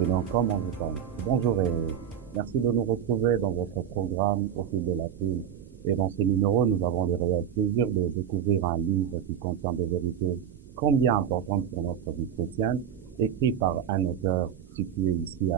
Et donc, comme on vous parle. Bonjour et merci de nous retrouver dans votre programme Au fil de la pluie. Et dans ces numéros, nous avons le réel plaisir de découvrir un livre qui contient des vérités combien importantes pour notre vie chrétienne, écrit par un auteur situé ici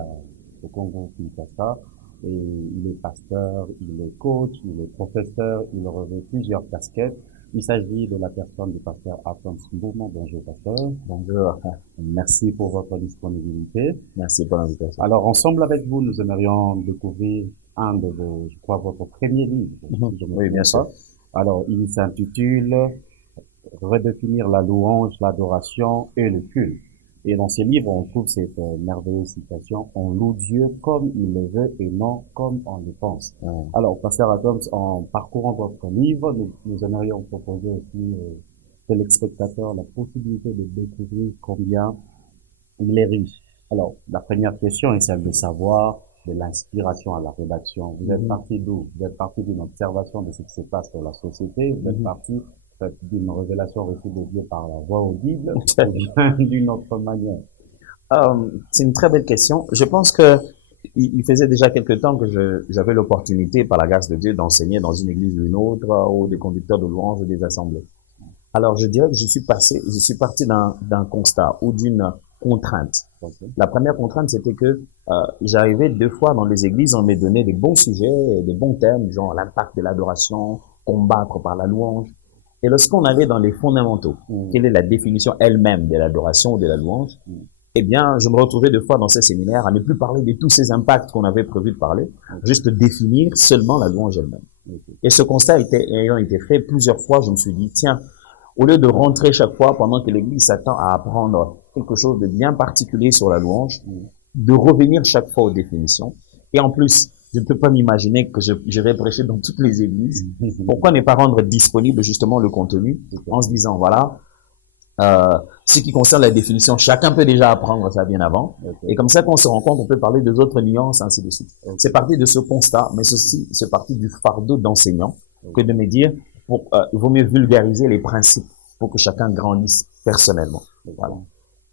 au Congo-Kinshasa. Et il est pasteur, il est coach, il est professeur, il revêt plusieurs casquettes. Il s'agit de la personne du pasteur Alphonse Mbouma. Bonjour pasteur. Bonjour. Merci pour votre disponibilité. Merci pour l'invitation. Alors, ensemble avec vous, nous aimerions découvrir un de vos, je crois, votre premier livre. Si Oui, bien sûr. Alors, il s'intitule Redéfinir la louange, l'adoration et le culte. Et dans ces livres, on trouve cette merveilleuse citation: on loue Dieu comme il le veut et non comme on le pense. Alors, pasteur Adams, en parcourant votre livre, nous aimerions proposer aussi aux téléspectateurs la possibilité de découvrir combien il est riche. Alors, la première question est celle de savoir de l'inspiration à la rédaction. Vous êtes parti d'où? Vous êtes parti d'une observation de ce qui se passe dans la société? Vous êtes parti d'une révélation reçue de Dieu par la voix audible ou bien d'une autre manière? C'est une très belle question. Je pense que il faisait déjà quelque temps que j'avais l'opportunité, par la grâce de Dieu, d'enseigner dans une église ou une autre, ou des conducteurs de louanges ou des assemblées. Alors, je dirais que je suis parti d'un constat ou d'une contrainte. La première contrainte, c'était que j'arrivais 2 fois dans les églises, on me donnait des bons sujets, des bons thèmes, genre l'impact de l'adoration, combattre par la louange. Et lorsqu'on allait dans les fondamentaux, quelle est la définition elle-même de l'adoration ou de la louange, eh bien, je me retrouvais 2 fois dans ces séminaires à ne plus parler de tous ces impacts qu'on avait prévu de parler, juste définir seulement la louange elle-même. Et ce constat ayant été fait plusieurs fois, je me suis dit, tiens, au lieu de rentrer chaque fois pendant que l'Église s'attend à apprendre quelque chose de bien particulier sur la louange, de revenir chaque fois aux définitions. Et en plus, je ne peux pas m'imaginer que je vais prêcher dans toutes les églises. Pourquoi ne pas rendre disponible justement le contenu en se disant, voilà, ce qui concerne la définition, chacun peut déjà apprendre ça bien avant. Et comme ça, quand on se rend compte, on peut parler des autres nuances, ainsi de suite. C'est parti de ce constat, mais ceci, c'est parti du fardeau d'enseignant que de me dire, il vaut mieux vulgariser les principes pour que chacun grandisse personnellement. Voilà.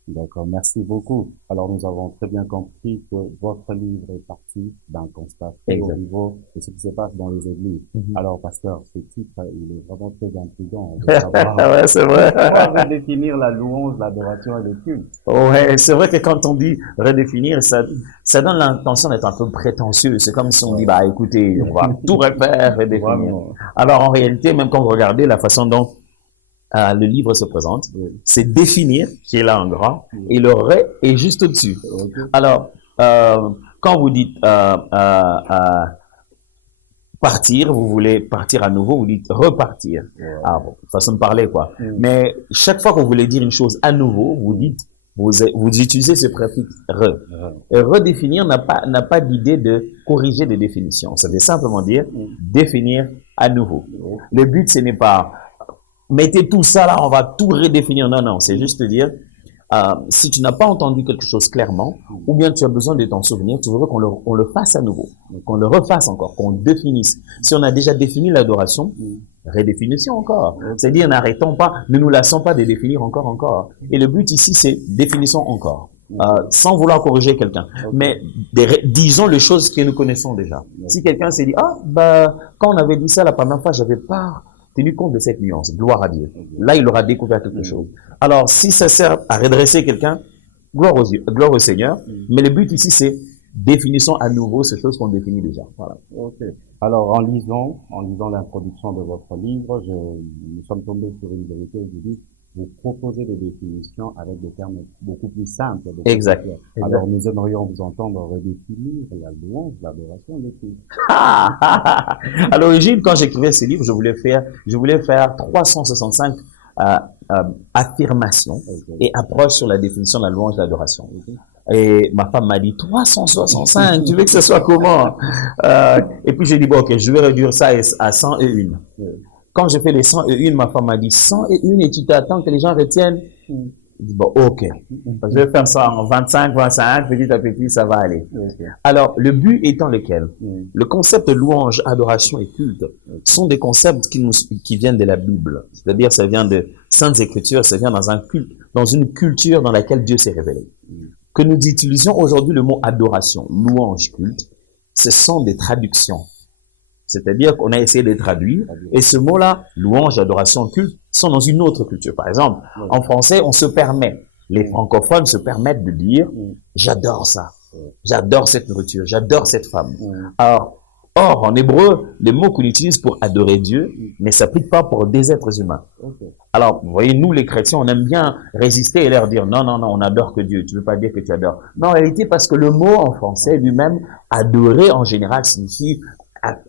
D'accord, merci beaucoup. Alors, nous avons très bien compris que votre livre est parti d'un constat très haut niveau de ce qui se passe dans les églises. Alors, pasteur, ce titre, il est vraiment très intriguant. Ouais, c'est vrai. Comment redéfinir la louange, l'adoration et le culte? Ouais, c'est vrai que quand on dit redéfinir, ça donne l'intention d'être un peu prétentieux. C'est comme si on dit, bah, écoutez, on va tout refaire, redéfinir. Vraiment. Alors, en réalité, même quand vous regardez la façon dont le livre se présente, c'est définir, qui est là en gras, et le ré est juste au-dessus. Alors, quand vous dites partir, vous voulez partir à nouveau, vous dites repartir. Ah, bon, façon de parler, quoi. Mais chaque fois que vous voulez dire une chose à nouveau, vous dites, vous utilisez ce préfixe re. Et redéfinir n'a pas d'idée de corriger des définitions. Ça veut simplement dire définir à nouveau. Le but, ce n'est pas mettez tout ça là, on va tout redéfinir. Non, non, c'est juste dire, si tu n'as pas entendu quelque chose clairement, ou bien tu as besoin de t'en souvenir, tu voudrais qu'on le fasse à nouveau, qu'on le refasse encore, qu'on le définisse. Si on a déjà défini l'adoration, redéfinition encore. C'est-à-dire, n'arrêtons pas, ne nous lassons pas de définir encore. Et le but ici, c'est définissons encore. Sans vouloir corriger quelqu'un. Mais disons les choses que nous connaissons déjà. Si quelqu'un s'est dit, quand on avait dit ça la première fois, j'avais pas tenu compte de cette nuance, gloire à Dieu. Là, il aura découvert quelque chose. Alors, si ça sert à redresser quelqu'un, gloire au Seigneur. Mais le but ici, c'est définissons à nouveau ces choses qu'on définit déjà. Voilà. Ok. Alors, en lisant l'introduction de votre livre, nous sommes tombés sur une vérité où vous dites, vous proposez des définitions avec des termes beaucoup plus simples. Exact. Alors, nous aimerions vous entendre redéfinir la louange, l'adoration, le culte. À l'origine, quand j'écrivais ce livre, je voulais faire 365 affirmations et approches sur la définition de la louange, de l'adoration. Et ma femme m'a dit 365, tu veux que ce soit comment? Et puis j'ai dit bon, ok, je vais réduire ça à 101. Quand j'ai fait les 101, ma femme m'a dit 101 et tu t'attends que les gens retiennent. Je dis bon, ok, je vais faire ça en 25, petit à petit, ça va aller. Alors, le but étant lequel? Le concept de louange, adoration et culte sont des concepts qui viennent de la Bible. C'est-à-dire, ça vient de Saintes Écritures, ça vient dans une culture dans laquelle Dieu s'est révélé. que nous utilisions aujourd'hui le mot adoration, louange, culte, ce sont des traductions. C'est-à-dire qu'on a essayé de les traduire, et ce mot-là, louange, adoration, culte, sont dans une autre culture. Par exemple, en français, on se permet, les francophones se permettent de dire « j'adore ça, j'adore cette nourriture, j'adore cette femme ». Or, en hébreu, le mot qu'on utilise pour adorer Dieu ne s'applique pas pour des êtres humains. Alors, vous voyez, nous les chrétiens, on aime bien résister et leur dire « non, non, non, on adore que Dieu, tu ne veux pas dire que tu adores ». Non, en réalité, parce que le mot en français lui-même, adorer en général signifie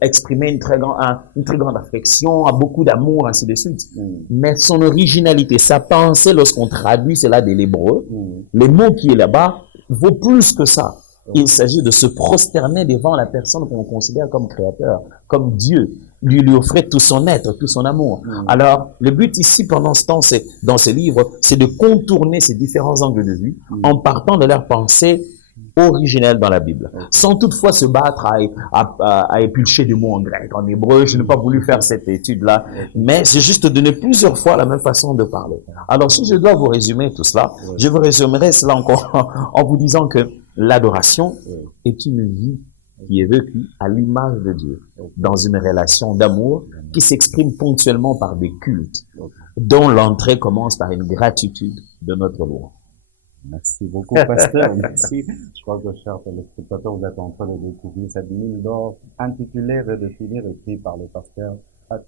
exprimer une très grande affection, beaucoup d'amour, ainsi de suite. Mais son originalité, sa pensée, lorsqu'on traduit cela de l'hébreu, le mot qui est là-bas vaut plus que ça. Il s'agit de se prosterner devant la personne qu'on considère comme créateur, comme Dieu, lui offrir tout son être, tout son amour. Alors, le but ici, pendant ce temps, dans ces livres, c'est de contourner ces différents angles de vue en partant de leur pensée originelle dans la Bible, sans toutefois se battre à épulcher des mots en grec, en hébreu. Je n'ai pas voulu faire cette étude-là, mais c'est juste donner plusieurs fois la même façon de parler. Alors, si je dois vous résumer tout cela, je vous résumerai cela encore en vous disant que l'adoration est une vie qui est vécue à l'image de Dieu, dans une relation d'amour qui s'exprime ponctuellement par des cultes, dont l'entrée commence par une gratitude de notre loi. Merci beaucoup, pasteur. Merci. Je crois que, chers téléspectateurs, vous êtes en train de découvrir cette mine d'or intitulée Redéfinir, écrite par le pasteur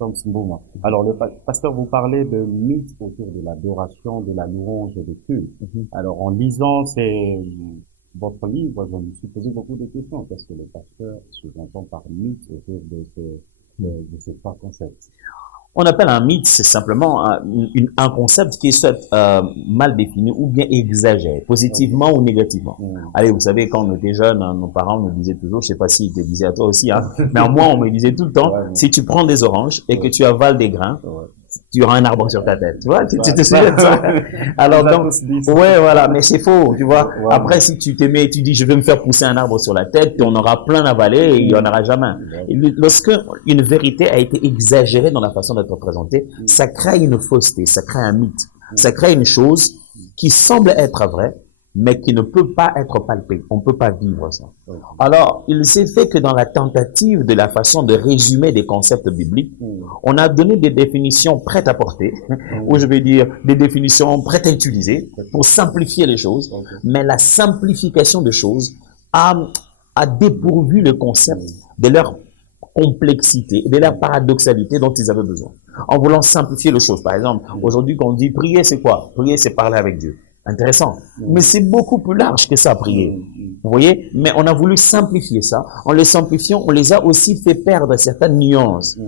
Tom Mbouma. Alors, le pasteur, vous parlez de mythes autour de l'adoration, de la louange et des cultes. Alors, en lisant votre livre, je me suis posé beaucoup de questions. Qu'est-ce que le pasteur sous-entend par mythe autour de ces trois concepts? On appelle un mythe, c'est simplement un concept qui est soit mal défini ou bien exagéré, positivement ou négativement. Allez, vous savez, quand on était jeunes, nos parents nous disaient toujours, je sais pas s'ils te disaient à toi aussi, hein, mais moi, on me disait tout le temps, si tu prends des oranges et que tu avales des grains, tu auras un arbre sur ta tête, tu vois, tu te souviens de ça? Alors donc, ouais, voilà, mais c'est faux, tu vois. Après, si tu t'aimais, tu dis, je vais me faire pousser un arbre sur la tête, on aura plein d'avalés et il y en aura jamais. Et lorsque une vérité a été exagérée dans la façon d'être présentée, ça crée une fausseté, ça crée un mythe, ça crée une chose qui semble être vraie, mais qui ne peut pas être palpée. On ne peut pas vivre ça. Alors, il s'est fait que dans la tentative de la façon de résumer des concepts bibliques, on a donné des définitions prêtes à porter, ou je vais dire des définitions prêtes à utiliser pour simplifier les choses, mais la simplification des choses a dépourvu le concept de leur complexité, de leur paradoxalité dont ils avaient besoin. En voulant simplifier les choses. Par exemple, aujourd'hui, quand on dit prier, c'est quoi? Prier, c'est parler avec Dieu. Intéressant. Mais c'est beaucoup plus large que ça, prier. Vous voyez? Mais on a voulu simplifier ça. En les simplifiant, on les a aussi fait perdre certaines nuances.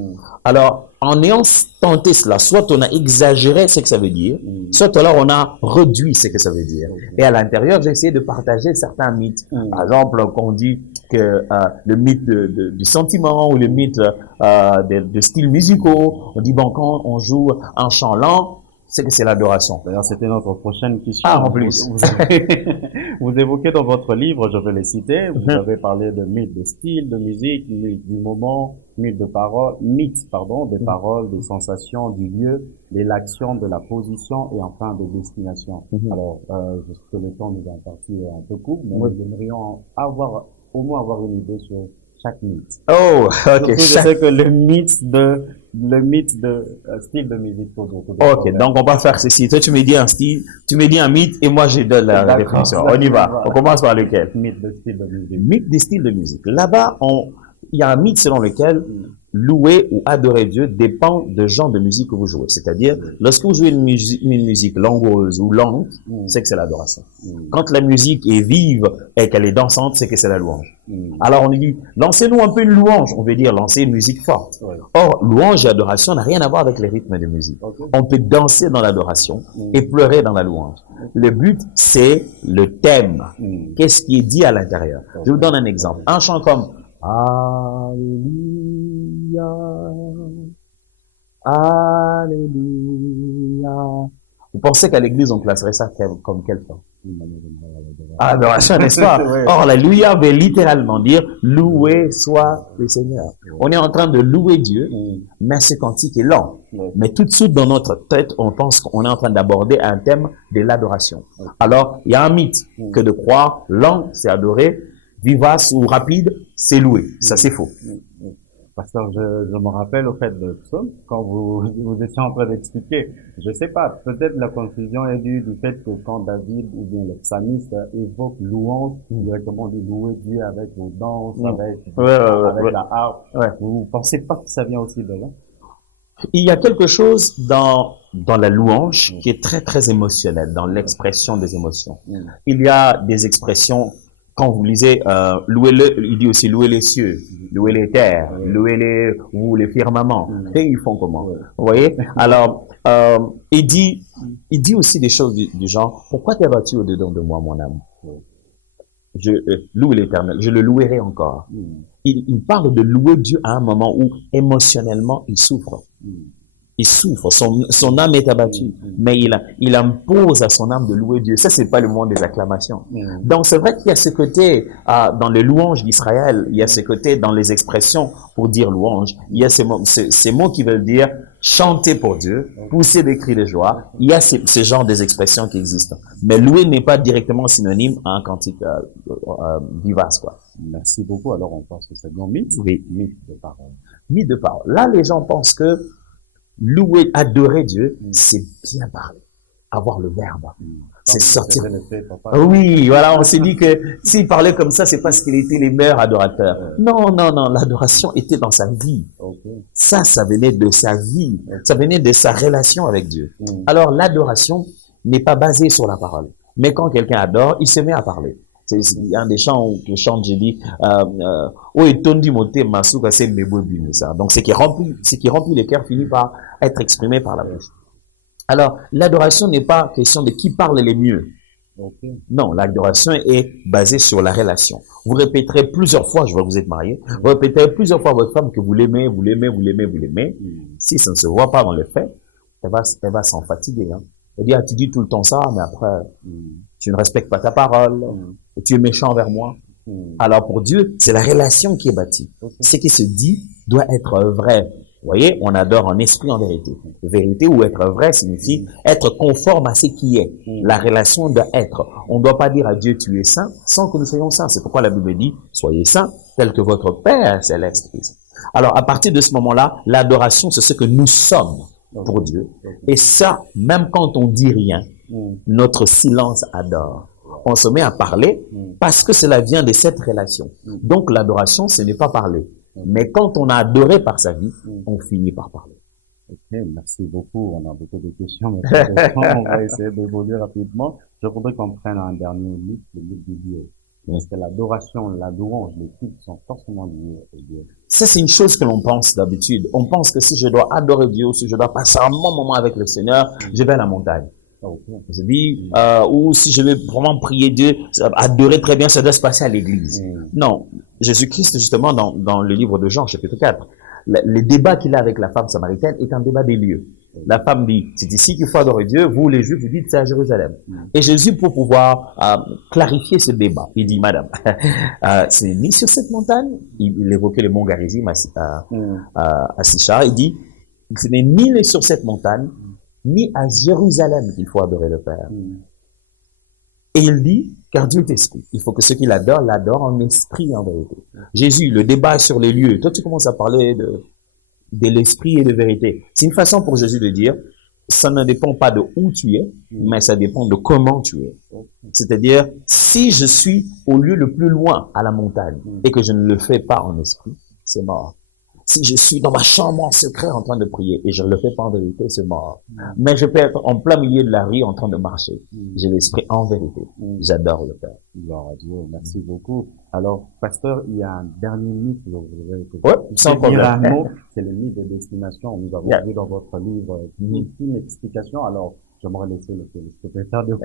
Alors, en ayant tenté cela, soit on a exagéré ce que ça veut dire, soit alors on a réduit ce que ça veut dire. Et à l'intérieur, j'ai essayé de partager certains mythes. Par exemple, quand on dit que le mythe du sentiment ou le mythe de styles musicaux, on dit, bon, quand on joue un chant lent, c'est que c'est l'adoration. D'ailleurs, c'était notre prochaine question. Ah, en plus. Vous évoquez dans votre livre, je vais les citer, vous avez parlé de mythes de style, de musique, mythe du moment, mythe de parole, mythes, pardon, des paroles, des sensations, du lieu, de l'action, de la position et enfin des destinations. Alors, je sais que le temps nous a imparti un peu court, mais nous aimerions au moins avoir une idée sur chaque mythe. Oh, ok. Je sais que le mythe de style de musique. Ok, donc on va faire ceci. Toi, tu me dis un style, tu me dis un mythe et moi, je donne la définition. On y va. On commence par lequel? Mythe de style de musique. Mythe des styles de musique. Là-bas, il y a un mythe selon lequel louer ou adorer Dieu dépend de genre de musique que vous jouez. C'est-à-dire, lorsque vous jouez une musique langoureuse ou lente, c'est que c'est l'adoration. Quand la musique est vive et qu'elle est dansante, c'est que c'est la louange. Alors on dit, lancez-nous un peu une louange. On veut dire lancer une musique forte. Or, louange et adoration n'a rien à voir avec les rythmes de musique. On peut danser dans l'adoration et pleurer dans la louange. Le but, c'est le thème. Qu'est-ce qui est dit à l'intérieur? Je vous donne un exemple. Un chant comme Alléluia, Alléluia. Vous pensez qu'à l'église, on classerait ça comme quelle forme? Une manière de voir l'adoration. Adoration, n'est-ce pas? Ouais. Or, l'alléluia veut littéralement dire loué soit le Seigneur. On est en train de louer Dieu, mais ce cantique est lent. Mais tout de suite, dans notre tête, on pense qu'on est en train d'aborder un thème de l'adoration. Alors, il y a un mythe que de croire lent, c'est adorer, vivace ou rapide, c'est louer. Ça, c'est faux. Pasteur, je me rappelle au fait de psaume, quand vous étiez en train d'expliquer, je sais pas, peut-être la confusion est due du fait que quand David ou bien le psalmiste évoque louange, directement dit louer Dieu avec vos danses, avec la harpe. Vous pensez pas que ça vient aussi de là? Il y a quelque chose dans la louange qui est très, très émotionnel, dans l'expression des émotions. Il y a des expressions, quand vous lisez, louez-le, il dit aussi louez les cieux, louez les terres, louez les firmaments. Et ils font comment? Vous voyez? Alors, il dit aussi des choses du genre, pourquoi t'es battu au-dedans de moi, mon âme? Je loue l'Éternel, je le louerai encore. Il parle de louer Dieu à un moment où émotionnellement il souffre. Il souffre, son âme est abattue, mais il impose à son âme de louer Dieu. Ça, c'est pas le moment des acclamations. Donc, c'est vrai qu'il y a ce côté, dans les louanges d'Israël, il y a ce côté dans les expressions pour dire louange, il y a ces mots qui veulent dire chanter pour Dieu, pousser des cris de joie. Il y a ce genre des expressions qui existent. Mais louer n'est pas directement synonyme à un cantique vivace, quoi. Merci beaucoup. Alors, on passe au second mythe. Oui. Mythe de parole. Mythe de parole. Là, les gens pensent que louer, adorer Dieu, c'est bien parler, avoir le verbe, c'est sortir. Oui, voilà, on s'est dit que s'il parlait comme ça, c'est parce qu'il était les meilleurs adorateurs. Non, l'adoration était dans sa vie. Ça venait de sa vie, ça venait de sa relation avec Dieu. Alors, l'adoration n'est pas basée sur la parole. Mais quand quelqu'un adore, il se met à parler. Il y a un des chants où je chante, j'ai dit, donc, ce qui remplit les cœurs finit par être exprimé par la bouche. Alors, l'adoration n'est pas question de qui parle les mieux. Non, l'adoration est basée sur la relation. Vous répéterez plusieurs fois, je vois que vous êtes mariés, vous répéterez plusieurs fois à votre femme que vous l'aimez, vous l'aimez, vous l'aimez, vous l'aimez. Si ça ne se voit pas dans les faits, elle va s'en fatiguer, hein. Elle dit, tu dis tout le temps ça, mais après, tu ne respectes pas ta parole, et tu es méchant envers moi. Alors pour Dieu, c'est la relation qui est bâtie. Ce qui se dit doit être vrai. Vous voyez, on adore en esprit, en vérité. Vérité ou être vrai signifie être conforme à ce qui est. La relation doit être. On ne doit pas dire à Dieu, tu es saint, sans que nous soyons saints. C'est pourquoi la Bible dit, soyez saints, tel que votre Père céleste est saint. Alors à partir de ce moment-là, l'adoration, c'est ce que nous sommes pour Dieu. Et ça, même quand on dit rien, notre silence adore. On se met à parler parce que cela vient de cette relation. Donc l'adoration, ce n'est pas parler. Mais quand on a adoré par sa vie, on finit par parler. Ok, merci beaucoup. On a beaucoup de questions, mais on va essayer d'évoluer rapidement. Je voudrais qu'on prenne un dernier mythe, le mythe du Dieu. Est-ce que l'adoration, la louange, les cultes sont forcément liés au Dieu? Ça, c'est une chose que l'on pense d'habitude. On pense que si je dois adorer Dieu, si je dois passer un bon moment avec le Seigneur, je vais à la montagne. Je dis, ou si je veux vraiment prier Dieu, adorer très bien, ça doit se passer à l'église. Non, Jésus-Christ, justement, dans le livre de Jean, chapitre 4, le débat qu'il a avec la femme samaritaine est un débat des lieux. La femme dit, c'est ici qu'il faut adorer Dieu, vous les Juifs, vous dites c'est à Jérusalem. Et Jésus, pour pouvoir clarifier ce débat, il dit, madame, c'est ni sur cette montagne, il évoquait le mont Garizim à Sichar, il dit, ce n'est ni sur cette montagne, ni à Jérusalem qu'il faut adorer le Père. Et il dit, car Dieu est esprit. Il faut que ceux qui l'adorent, l'adorent en esprit et en vérité. Jésus, le débat sur les lieux. Toi, tu commences à parler de l'esprit et de vérité. C'est une façon pour Jésus de dire, ça ne dépend pas de où tu es, mais ça dépend de comment tu es. C'est-à-dire, si je suis au lieu le plus loin, à la montagne, et que je ne le fais pas en esprit, c'est mort. Si je suis dans ma chambre en secret en train de prier et je ne le fais pas en vérité, c'est mort. Mais je peux être en plein milieu de la rue en train de marcher. J'ai l'esprit en vérité. J'adore le Père. Gloire à Dieu. Merci beaucoup. Alors, pasteur, il y a un dernier mythe que je voudrais sans problème. C'est le mythe de destination. Nous avons vu dans votre livre une explication. Alors, j'aimerais laisser le secrétaire de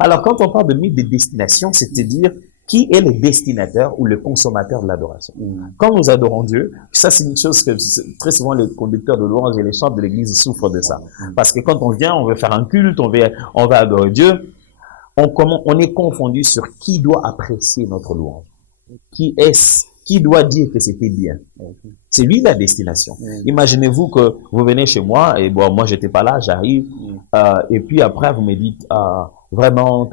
Alors, quand on parle de mythe de destination, c'est-à-dire Qui est le destinataire ou le consommateur de l'adoration? Quand nous adorons Dieu, ça c'est une chose que très souvent les conducteurs de louanges et les chants de l'église souffrent de ça. Parce que quand on vient, on veut faire un culte, on va adorer Dieu, on est confondu sur qui doit apprécier notre louange. Qui doit dire que c'était bien? C'est lui la destination. Imaginez-vous que vous venez chez moi, et bon, moi j'étais pas là, j'arrive, et puis après vous me dites, vraiment,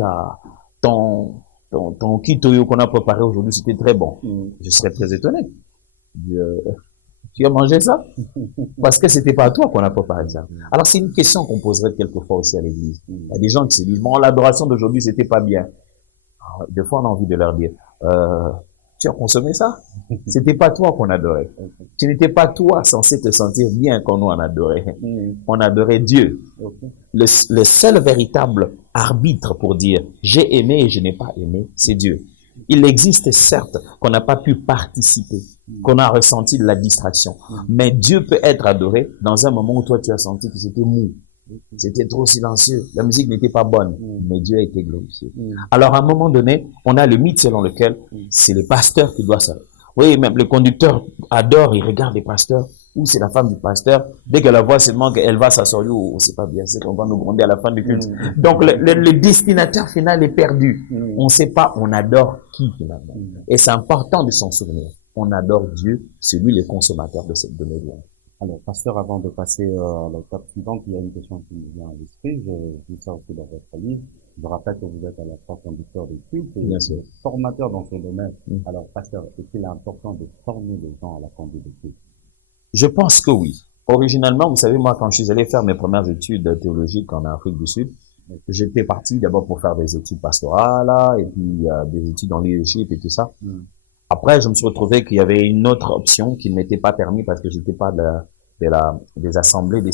ton kitoyo qu'on a préparé aujourd'hui, c'était très bon. Je serais très étonné. Tu as mangé ça? Parce que c'était pas à toi qu'on a préparé ça. Alors c'est une question qu'on poserait quelquefois aussi à l'église. Il y a des gens qui se disent, bon, l'adoration d'aujourd'hui, c'était pas bien. Alors, des fois, on a envie de leur dire, tu as consommé ça? C'était pas toi qu'on adorait. Tu n'étais pas toi censé te sentir bien quand nous on adorait. On adorait Dieu. Le seul véritable arbitre pour dire j'ai aimé et je n'ai pas aimé, c'est Dieu. Il existe certes qu'on n'a pas pu participer, qu'on a ressenti de la distraction, mais Dieu peut être adoré dans un moment où toi tu as senti que c'était mou. C'était trop silencieux, la musique n'était pas bonne, mais Dieu a été glorifié. Alors à un moment donné, on a le mythe selon lequel c'est le pasteur qui doit ça. Oui, même le conducteur adore, il regarde les pasteurs, ou c'est la femme du pasteur, dès qu'elle la voit seulement qu'elle va s'asseoir, oh, c'est pas bien, c'est qu'on va nous gronder à la fin du culte. Donc le destinataire final est perdu. On ne sait pas, on adore qui finalement. Et c'est important de s'en souvenir. On adore Dieu, c'est lui le consommateur de nos louanges. Alors, pasteur, avant de passer à l'étape suivante, il y a une question qui me vient à l'esprit. J'ai vu ça aussi dans votre livre. Je rappelle que vous êtes à la fois conducteur de culte et formateur dans ce domaine. Alors, pasteur, est-il important de former les gens à la conduite de culte? Je pense que oui. Originalement, vous savez, moi, quand je suis allé faire mes premières études théologiques en Afrique du Sud, j'étais parti d'abord pour faire des études pastorales, et puis des études en leadership et tout ça. Après, je me suis retrouvé qu'il y avait une autre option qui ne m'était pas permis parce que j'étais pas des assemblées de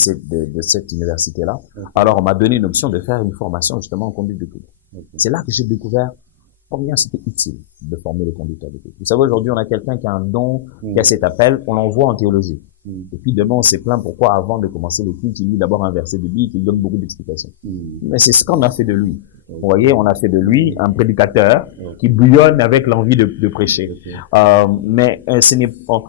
cette université-là. Alors, on m'a donné une option de faire une formation justement en conduite de culte. C'est là que j'ai découvert combien c'était utile de former les conducteurs de culte. Vous savez, aujourd'hui, on a quelqu'un qui a un don, qui a cet appel, on l'envoie en théologie. Et puis demain, on se plaint pourquoi avant de commencer le culte, il lit d'abord un verset de Bible, il donne beaucoup d'explications. Mais c'est ce qu'on a fait de lui. Vous voyez, on a fait de lui un prédicateur qui bouillonne avec l'envie de prêcher. Mais ce n'est pas...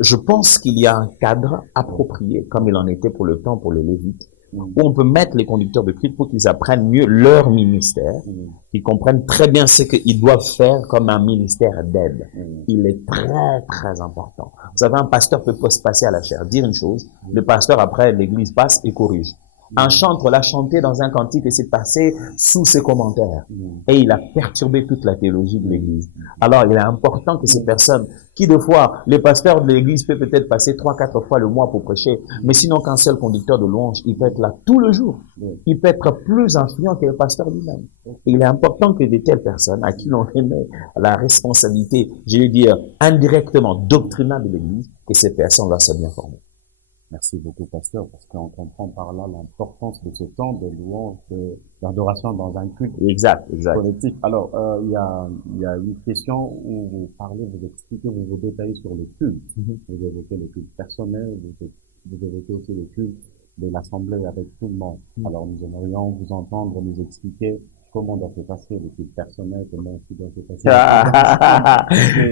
je pense qu'il y a un cadre approprié, comme il en était pour le temps pour les Lévites, où on peut mettre les conducteurs de culte pour qu'ils apprennent mieux leur ministère, qu'ils comprennent très bien ce qu'ils doivent faire comme un ministère d'aide. Il est très, très important. Vous savez, un pasteur peut pas se passer à la chair, dire une chose, le pasteur après, l'église passe et corrige. Un chantre l'a chanté dans un cantique et s'est passé sous ses commentaires. Et il a perturbé toute la théologie de l'église. Alors, il est important que ces personnes, qui des fois, les pasteurs de l'église peuvent peut-être passer 3-4 fois le mois pour prêcher, mais sinon qu'un seul conducteur de louange, il peut être là tout le jour. Il peut être plus influent que le pasteur lui-même. Et il est important que de telles personnes, à qui l'on remet la responsabilité, je vais dire, indirectement, doctrinale de l'église, que ces personnes-là soient bien formées. Merci beaucoup, pasteur, parce qu'on comprend par là l'importance de ce temps de louange, d'adoration dans un culte collectif. Alors, il y a une question où vous parlez, vous expliquez, vous détaillez sur le culte. Vous évoquez le culte personnel, vous évoquez aussi le culte de l'assemblée avec tout le monde. Alors, nous aimerions vous entendre nous expliquer comment doit se passer le culte personnel, comment aussi doit se passer.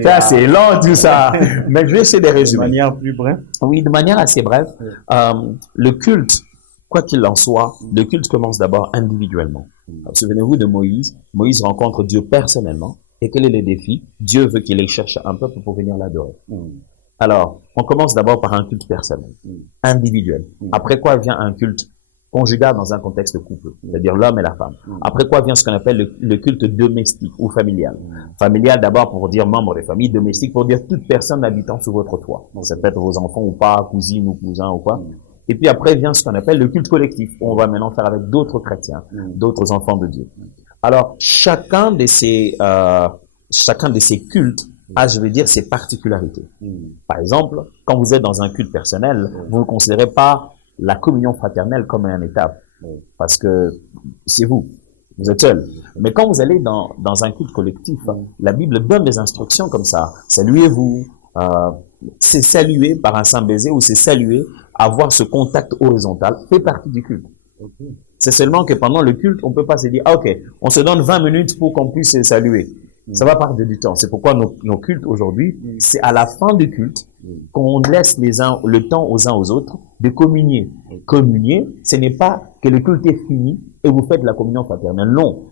Ça, c'est long tout ça. Mais je vais essayer de résumer. De manière plus brève. Oui, de manière assez brève. Le culte, quoi qu'il en soit, le culte commence d'abord individuellement. Souvenez-vous de Moïse. Moïse rencontre Dieu personnellement. Et quel est le défi? Dieu veut qu'il aille chercher un peuple pour venir l'adorer. Alors, on commence d'abord par un culte personnel, individuel. Après quoi vient un culte conjugal dans un contexte de couple, c'est-à-dire l'homme et la femme. Après quoi vient ce qu'on appelle le culte domestique ou familial. Familial d'abord pour dire membre de famille, domestique pour dire toute personne habitant sous votre toit. Ça peut être vos enfants ou pas, cousines ou cousins ou quoi. Et puis après vient ce qu'on appelle le culte collectif, où on va maintenant faire avec d'autres chrétiens, d'autres enfants de Dieu. Alors, chacun de ces cultes a, je veux dire, ses particularités. Par exemple, quand vous êtes dans un culte personnel, vous ne considérez pas la communion fraternelle comme une étape, parce que c'est vous êtes seul. Mais quand vous allez dans un culte collectif, la Bible donne des instructions comme ça. Saluez-vous, c'est saluer par un saint baiser ou c'est saluer, avoir ce contact horizontal, fait partie du culte. C'est seulement que pendant le culte, on peut pas se dire, ah ok, on se donne 20 minutes pour qu'on puisse se saluer. Ça va partir du temps. C'est pourquoi nos cultes aujourd'hui, c'est à la fin du culte qu'on laisse le temps aux uns aux autres de communier. Communier, ce n'est pas que le culte est fini et vous faites la communion fraternelle. Non.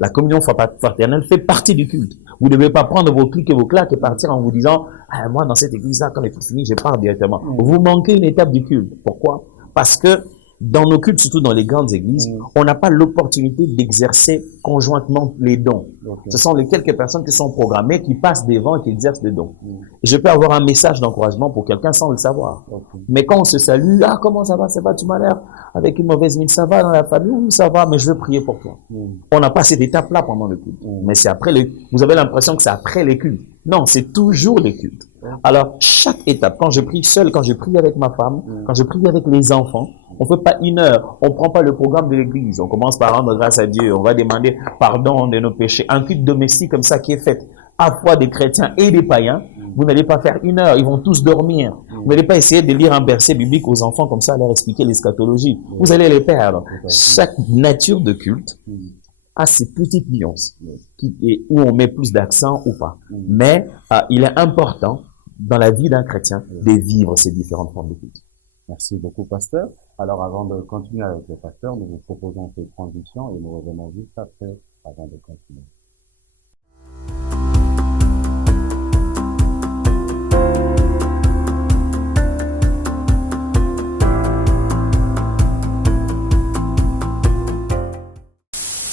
La communion fraternelle fait partie du culte. Vous ne devez pas prendre vos clics et vos claques et partir en vous disant, ah, moi, dans cette église-là, quand le culte finit, je pars directement. Vous manquez une étape du culte. Pourquoi? Parce que dans nos cultes, surtout dans les grandes églises, on n'a pas l'opportunité d'exercer conjointement les dons. Ce sont les quelques personnes qui sont programmées, qui passent devant et qui exercent des dons. Je peux avoir un message d'encouragement pour quelqu'un sans le savoir. Mais quand on se salue, ah, comment ça va, tu m'as l'air avec une mauvaise mine, ça va dans la famille, oui, ça va, mais je veux prier pour toi. On n'a pas cette étape-là pendant le culte. Mais c'est après vous avez l'impression que c'est après les cultes. Non, c'est toujours les cultes. Alors, chaque étape, quand je prie seul, quand je prie avec ma femme, quand je prie avec les enfants, on ne fait pas 1 heure, on ne prend pas le programme de l'église, on commence par rendre grâce à Dieu, on va demander pardon de nos péchés. Un culte domestique comme ça qui est fait à la fois des chrétiens et des païens, vous n'allez pas faire 1 heure, ils vont tous dormir. Vous n'allez pas essayer de lire un verset biblique aux enfants comme ça, leur expliquer l'eschatologie. Vous allez les perdre. Chaque nature de culte a ses petites nuances où on met plus d'accent ou pas. Mais il est important dans la vie d'un chrétien de vivre ces différentes formes de culte. Merci beaucoup, pasteur. Alors, avant de continuer avec le pasteur, nous vous proposons cette transition et nous revenons juste après, avant de continuer.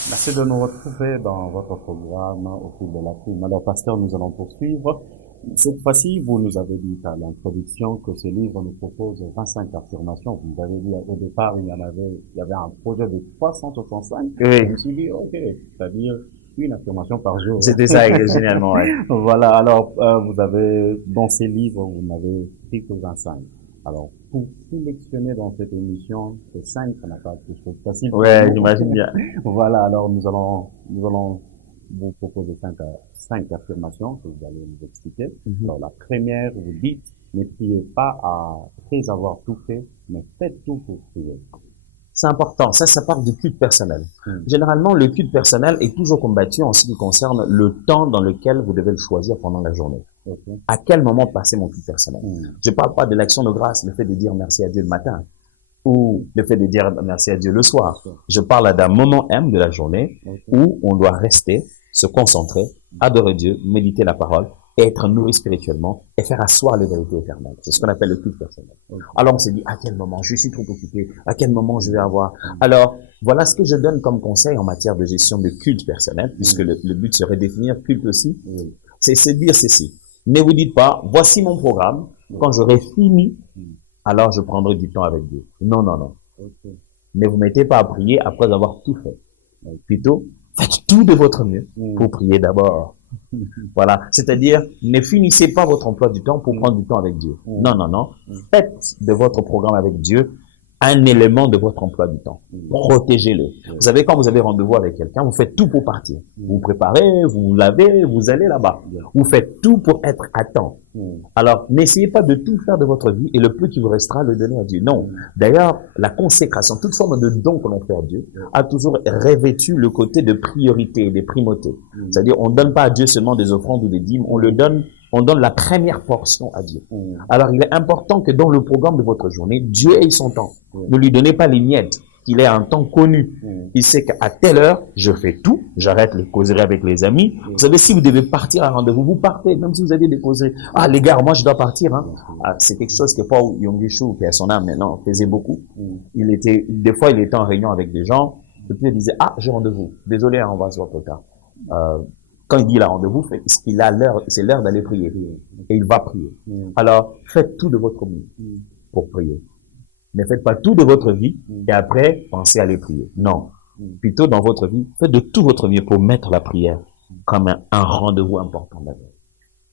Merci de nous retrouver dans votre programme au fil de la plume. Alors, pasteur, nous allons poursuivre. Cette fois-ci, vous nous avez dit à l'introduction que ce livre nous propose 25 affirmations. Vous nous avez dit au départ, il y avait un projet de 365. Oui. Je me suis dit, ok, c'est-à-dire une affirmation par jour. C'était ça, généralement, ouais. Voilà. Alors, vous avez, dans ces livres, vous n'avez pris que 25. Alors, pour sélectionner dans cette émission, c'est 5, ça n'a pas été chose facile. Ouais, j'imagine bien. Voilà. Alors, nous allons vous proposer 5 affirmations que vous allez nous expliquer. Alors, la première, vous dites, ne priez pas après avoir tout fait, mais faites tout pour prier. C'est important. Ça part du culte personnel. Généralement, le culte personnel est toujours combattu en ce qui concerne le temps dans lequel vous devez le choisir pendant la journée. À quel moment passer mon culte personnel? Je parle pas de l'action de grâce, le fait de dire merci à Dieu le matin, ou le fait de dire merci à Dieu le soir. Je parle d'un moment M de la journée où on doit rester, se concentrer, adorer Dieu, méditer la parole, être nourri spirituellement et faire asseoir les vérités éternelles. C'est ce qu'on appelle le culte personnel. Alors on se dit, à quel moment je suis trop occupé, à quel moment je vais avoir. Alors, voilà ce que je donne comme conseil en matière de gestion de culte personnel, puisque le but serait de définir culte aussi. C'est dire ceci. Ne vous dites pas, voici mon programme, quand j'aurai fini, alors je prendrai du temps avec Dieu. Non, non, non. Ne vous mettez pas à prier après avoir tout fait. Plutôt, faites tout de votre mieux pour prier d'abord. Voilà. C'est-à-dire, ne finissez pas votre emploi du temps pour prendre du temps avec Dieu. Non, non, non. Faites de votre programme avec Dieu un élément de votre emploi du temps. Protégez-le. Vous savez, quand vous avez rendez-vous avec quelqu'un, vous faites tout pour partir. Vous préparez, vous vous lavez, vous allez là-bas. Vous faites tout pour être à temps. Alors, n'essayez pas de tout faire de votre vie et le peu qui vous restera, le donner à Dieu. Non. D'ailleurs, la consécration, toute forme de don que l'on fait à Dieu, a toujours revêtu le côté de priorité, de primauté. C'est-à-dire, on ne donne pas à Dieu seulement des offrandes ou des dîmes, on donne la première portion à Dieu. Alors, il est important que dans le programme de votre journée, Dieu ait son temps. Ne lui donnez pas les miettes, qu'il ait un temps connu. Il sait qu'à telle heure, je fais tout, j'arrête les causeries avec les amis. Vous savez, si vous devez partir à un rendez-vous, vous partez, même si vous avez des causeries. Ah, les gars, moi, je dois partir, hein. Ah, c'est quelque chose que Paul Yongishu, qui a son âme maintenant, faisait beaucoup. Des fois, il était en réunion avec des gens, et puis il disait, ah, j'ai rendez-vous. Désolé, hein, on va se voir plus tard. Quand il dit la rendez-vous, c'est l'heure d'aller prier. Et il va prier. Alors, faites tout de votre mieux pour prier. Ne faites pas tout de votre vie et après, pensez à aller prier. Non. Plutôt, dans votre vie, faites de tout votre mieux pour mettre la prière comme un rendez-vous important d'abord.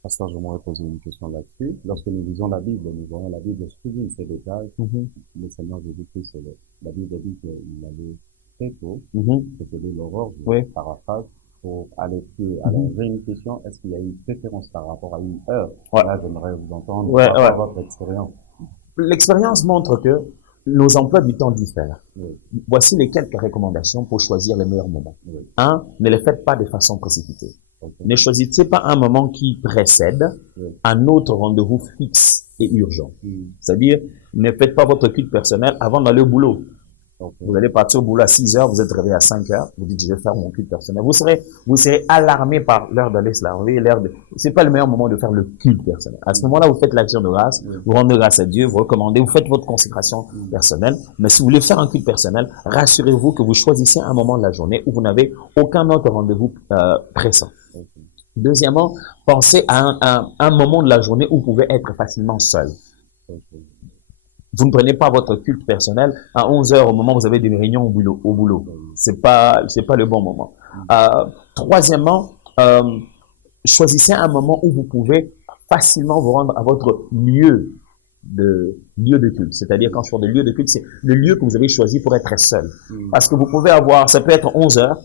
Pasteur, j'aimerais poser une question là-dessus. Lorsque nous lisons la Bible, nous voyons la Bible souligne ces détails. Le Seigneur Jésus-Christ, la Bible dit qu'il avait très tôt, c'était l'aurore, paraphrase, pour aller prier. Alors, j'ai une question. Est-ce qu'il y a une préférence par rapport à une heure? Là, j'aimerais vous entendre par rapport à votre expérience. L'expérience montre que nos emplois du temps diffèrent. Voici les quelques recommandations pour choisir les meilleurs moments. 1. Ne les faites pas de façon précipitée. Okay. Ne choisissez pas un moment qui précède un autre rendez-vous fixe et urgent. C'est-à-dire, ne faites pas votre culte personnel avant d'aller au boulot. Okay. Vous allez partir au boulot à 6 heures, vous êtes réveillé à 5 heures, vous dites, je vais faire mon culte personnel. Vous serez alarmé par l'heure d'aller se laver, c'est pas le meilleur moment de faire le culte personnel. À ce moment-là, vous faites l'action de grâce, vous rendez grâce à Dieu, vous recommandez, vous faites votre consécration personnelle. Mais si vous voulez faire un culte personnel, rassurez-vous que vous choisissez un moment de la journée où vous n'avez aucun autre rendez-vous pressant. Okay. Deuxièmement, pensez à un moment de la journée où vous pouvez être facilement seul. Okay. Vous ne prenez pas votre culte personnel à 11 heures au moment où vous avez des réunions au boulot. C'est pas le bon moment. Troisièmement, choisissez un moment où vous pouvez facilement vous rendre à votre lieu de culte. C'est-à-dire, quand je parle de lieu de culte, c'est le lieu que vous avez choisi pour être seul. Parce que vous pouvez avoir, ça peut être 11 heures,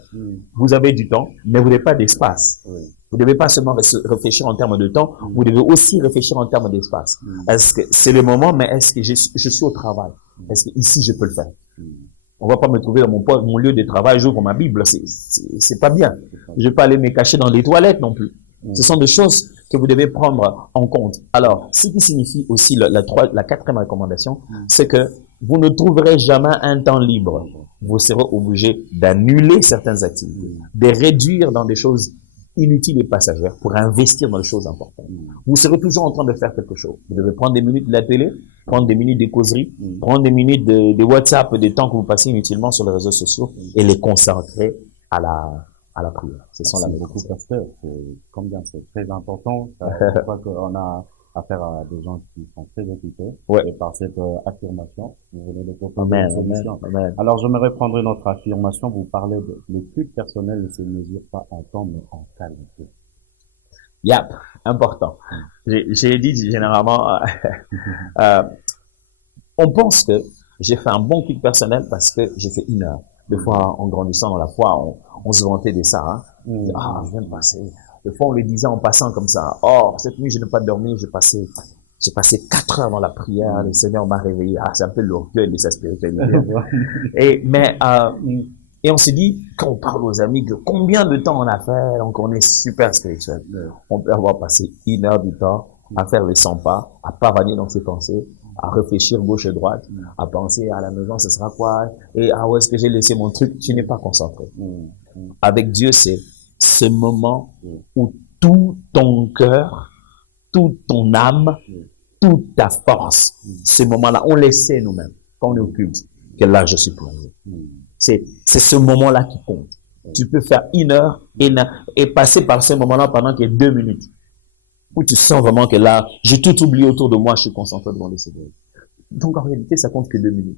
vous avez du temps, mais vous n'avez pas d'espace. Vous ne devez pas seulement réfléchir en termes de temps, vous devez aussi réfléchir en termes d'espace. Est-ce que c'est le moment, mais est-ce que je suis au travail? Est-ce que ici je peux le faire? On va pas me trouver dans mon lieu de travail, j'ouvre ma Bible, c'est pas bien. Je vais pas aller me cacher dans les toilettes non plus. Ce sont des choses que vous devez prendre en compte. Alors, ce qui signifie aussi la quatrième recommandation, c'est que vous ne trouverez jamais un temps libre. Vous serez obligé d'annuler certaines activités, de réduire dans des choses inutiles et passagères pour investir dans les choses importantes. Vous serez toujours en train de faire quelque chose. Vous devez prendre des minutes de la télé, prendre des minutes de causerie, prendre des minutes de WhatsApp, des temps que vous passez inutilement sur les réseaux sociaux et les consacrer à la prière. C'est beaucoup, pasteur. Combien c'est très important. Je crois qu'on a affaire à des gens qui sont très occupés. Et par cette affirmation, vous venez de proposer une solution. Alors, j'aimerais prendre notre affirmation. Vous parlez de le culte personnel ne se mesure pas en temps, mais en qualité. Yep, important. J'ai dit généralement, on pense que j'ai fait un bon culte personnel parce que j'ai fait 1 heure. Des fois, en grandissant dans la foi, on se vantait de ça. Hein. Je viens de passer. Des fois, on le disait en passant comme ça. Oh, cette nuit, je n'ai pas dormi. J'ai passé 4 heures dans la prière. Le Seigneur m'a réveillé. C'est un peu l'orgueil de sa spiritualité. Et on se dit, quand on parle aux amis, que combien de temps on a fait, donc on est super spirituel. On peut avoir passé 1 heure du temps à faire les 100 pas, à pavaner dans ses pensées, à réfléchir gauche et droite, à penser à la maison, ce sera quoi, et où est-ce que j'ai laissé mon truc, tu n'es pas concentré. Avec Dieu, c'est ce moment où tout ton cœur, toute ton âme, toute ta force, ce moment-là, on le sait nous-mêmes, quand on est au culte, que là, je suis plongé. C'est ce moment-là qui compte. Tu peux faire 1 heure et passer par ce moment-là pendant que 2 minutes. Où tu sens vraiment que là, j'ai tout oublié autour de moi, je suis concentré devant le Seigneur. Donc en réalité, ça compte que 2 minutes.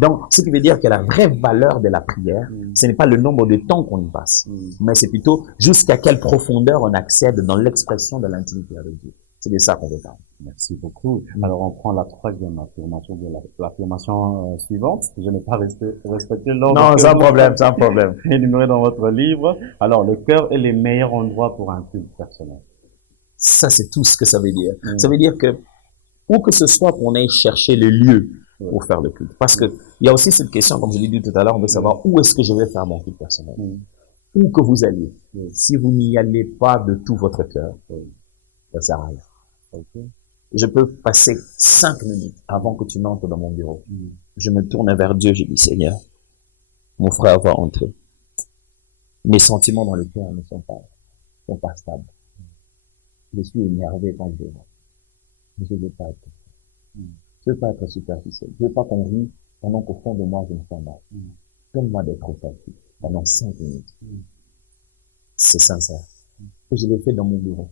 Donc, ce qui veut dire que la vraie valeur de la prière, ce n'est pas le nombre de temps qu'on y passe, mais c'est plutôt jusqu'à quelle profondeur on accède dans l'expression de l'intimité avec Dieu. C'est de ça qu'on veut parler. Merci beaucoup. Alors, on prend la troisième affirmation, l'affirmation suivante. Je n'ai pas respecté l'ordre. Non, sans problème. Énuméré dans votre livre. Alors, le cœur est le meilleur endroit pour un culte personnel. Ça, c'est tout ce que ça veut dire. Ça veut dire que, où que ce soit qu'on aille chercher le lieu pour faire le culte. Parce que, il y a aussi cette question, comme je l'ai dit tout à l'heure, on veut savoir où est-ce que je vais faire mon culte personnel. Où que vous alliez. Si vous n'y allez pas de tout votre cœur, ça sert à rien. Je peux passer 5 minutes avant que tu n'entres dans mon bureau. Je me tourne vers Dieu, je dis, Seigneur, mon frère va entrer. Mes sentiments dans le cœur ne sont pas stables. Je suis énervé quand je vois. Je ne veux pas être. Je ne veux pas être superficiel. Je ne veux pas qu'on rie pendant qu'au fond de moi, je me sens mal. Donne-moi d'être authentique pendant 5 minutes. C'est sincère. Et je l'ai fait dans mon bureau.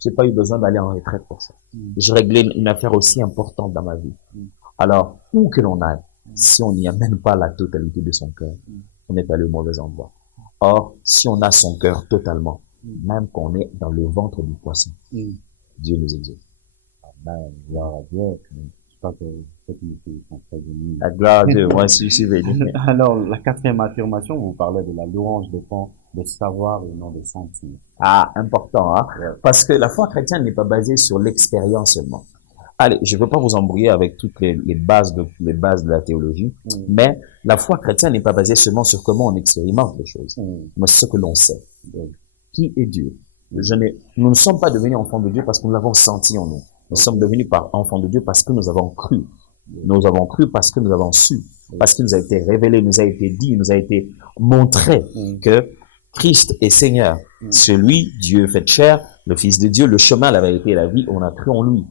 J'ai pas eu besoin d'aller en retraite pour ça. Je réglais une affaire aussi importante dans ma vie. Alors, où que l'on aille, si on n'y amène pas la totalité de son cœur, on est allé au mauvais endroit. Or, si on a son cœur totalement, même qu'on est dans le ventre du poisson, Dieu nous exauce. Amen. Gloire à Dieu. Je crois que ceux qui sont très unis. La gloire à Dieu, moi aussi, je suis béni. Alors, la quatrième affirmation, vous parlez de la louange dépend de savoir et non de sentir. Ah, important, hein? Parce que la foi chrétienne n'est pas basée sur l'expérience seulement. Allez, je ne veux pas vous embrouiller avec toutes les bases de la théologie, mais la foi chrétienne n'est pas basée seulement sur comment on expérimente les choses, mais ce que l'on sait. qui est Dieu. Nous ne sommes pas devenus enfants de Dieu parce que nous l'avons senti en nous. Nous sommes devenus enfants de Dieu parce que nous avons cru. Nous avons cru parce que nous avons su. Parce qu'il nous a été révélé, nous a été dit, nous a été montré que Christ est Seigneur. Celui, Dieu fait chair, le Fils de Dieu, le chemin, la vérité et la vie, on a cru en lui.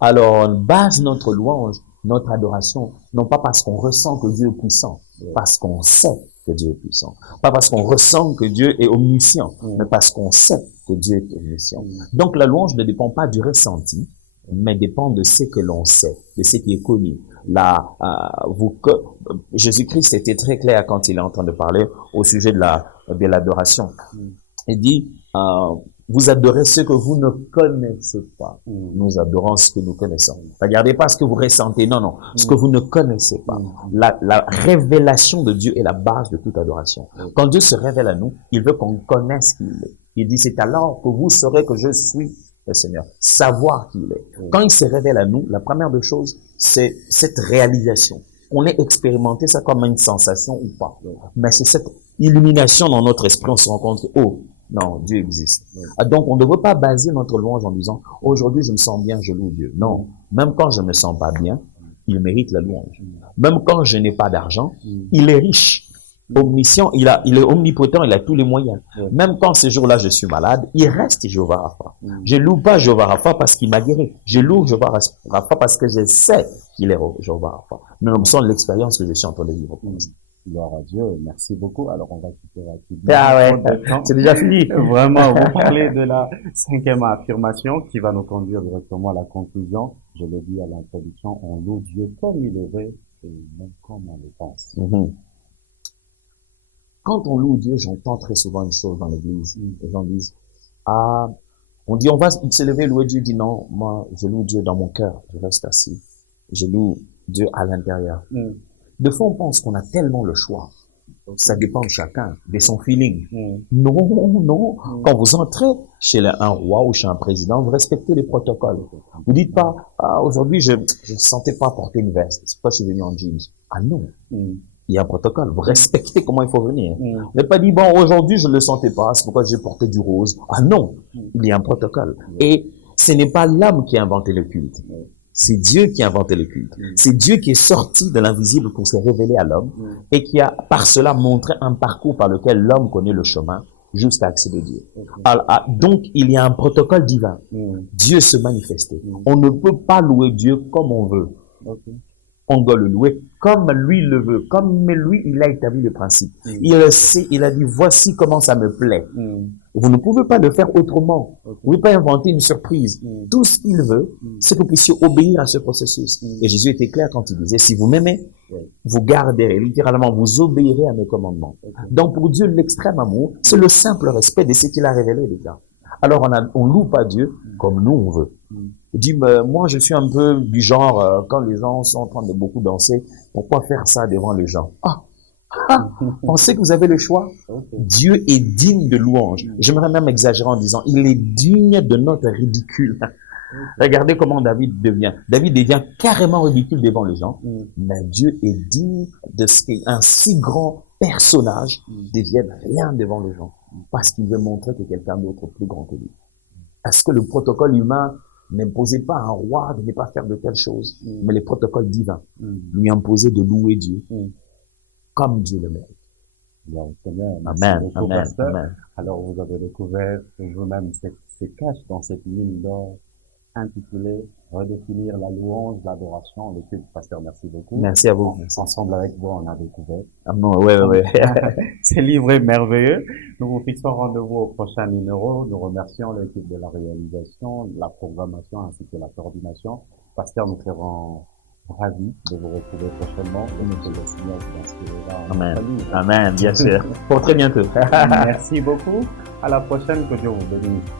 Alors, on base notre louange, notre adoration, non pas parce qu'on ressent que Dieu est puissant, parce qu'on sait que Dieu est puissant. Pas parce qu'on ressent que Dieu est omniscient, mais parce qu'on sait que Dieu est omniscient. Donc, la louange ne dépend pas du ressenti, mais dépend de ce que l'on sait, de ce qui est connu. Jésus-Christ était très clair quand il est en train de parler au sujet de l'adoration. Il dit, vous adorez ce que vous ne connaissez pas. Nous adorons ce que nous connaissons. Regardez pas ce que vous ressentez, non, ce que vous ne connaissez pas. La révélation de Dieu est la base de toute adoration. Quand Dieu se révèle à nous, il veut qu'on connaisse qui il est. Il dit, c'est alors que vous saurez que je suis le Seigneur. Savoir qui il est. Quand il se révèle à nous, la première des choses, c'est cette réalisation. On est expérimenté ça comme une sensation ou pas. Mais c'est cette illumination dans notre esprit, on se rend compte que, oh, non, Dieu existe. Donc, on ne veut pas baser notre louange en disant, aujourd'hui, je me sens bien, je loue Dieu. Non. Même quand je ne me sens pas bien, il mérite la louange. Même quand je n'ai pas d'argent, il est riche. Omniscient, il est omnipotent, il a tous les moyens. Même quand ce jour-là je suis malade, il reste Jéhovah Rapha. Je loue pas Jéhovah Rapha parce qu'il m'a guéri. Je loue Jéhovah Rapha parce que je sais qu'il est Jéhovah Rapha. Nous sommes l'expérience que je suis en train de vivre. Gloire à Dieu, merci beaucoup. Alors on va quitter rapidement. Ah ouais, c'est déjà fini. Vraiment, vous parlez de la 5e affirmation qui va nous conduire directement à la conclusion. Je l'ai dit à l'introduction, on loue Dieu comme il le veut et non comme on le pense. Quand on loue Dieu, j'entends très souvent une chose dans l'église. Les gens disent, on dit, on va se lever, louer Dieu. Dit non, moi, je loue Dieu dans mon cœur. Je reste assis. Je loue Dieu à l'intérieur. De fois, on pense qu'on a tellement le choix. Ça dépend de chacun, de son feeling. Non. Quand vous entrez chez un roi ou chez un président, vous respectez les protocoles. Vous dites pas, aujourd'hui, je ne sentais pas porter une veste. C'est pas, je suis venu en jeans. Ah non. Il y a un protocole. Vous respectez comment il faut venir. Vous n'avez pas dit, bon, aujourd'hui, je ne le sentais pas, c'est pourquoi j'ai porté du rose. Ah non. Il y a un protocole. Et ce n'est pas l'homme qui a inventé le culte. C'est Dieu qui a inventé le culte. C'est Dieu qui est sorti de l'invisible pour se révéler à l'homme et qui a, par cela, montré un parcours par lequel l'homme connaît le chemin jusqu'à accéder à Dieu. Donc, il y a un protocole divin. Dieu se manifestait. On ne peut pas louer Dieu comme on veut. On doit le louer comme lui le veut, comme lui, il a établi le principe. Il le sait, il a dit, voici comment ça me plaît. Vous ne pouvez pas le faire autrement. Vous ne pouvez pas inventer une surprise. Tout ce qu'il veut, c'est que vous puissiez obéir à ce processus. Et Jésus était clair quand il disait, si vous m'aimez, vous garderez, littéralement, vous obéirez à mes commandements. Donc pour Dieu, l'extrême amour, c'est le simple respect de ce qu'il a révélé déjà. Alors on loue pas Dieu comme nous on veut. Il dit, moi je suis un peu du genre, quand les gens sont en train de beaucoup danser, pourquoi faire ça devant les gens? On sait que vous avez le choix. Dieu est digne de louange. J'aimerais même exagérer en disant, il est digne de notre ridicule. Regardez comment David devient. David devient carrément ridicule devant les gens, mais Dieu est digne de ce qu'un si grand personnage devienne rien devant les gens, parce qu'il veut montrer que quelqu'un d'autre est plus grand que lui. Est-ce que le protocole humain n'imposait pas à un roi de ne pas faire de telles choses, mais les protocoles divins lui imposaient de louer Dieu comme Dieu le mérite. Amen. Amen. Alors vous avez découvert vous-même ces caches dans cette mine d'or intitulée Redéfinir la louange, l'adoration, le culte. Pasteur, merci beaucoup. Merci à vous. Ensemble avec vous, on a découvert. Ouais. C'est livré merveilleux. Nous vous fixons rendez-vous au prochain numéro. Nous remercions l'équipe de la réalisation, la programmation ainsi que la coordination. Pasteur, nous serons ravis de vous retrouver prochainement et nous te laissons d'inspirer. Amen, bien sûr. Pour très bientôt. Merci beaucoup. À la prochaine. Que Dieu vous bénisse.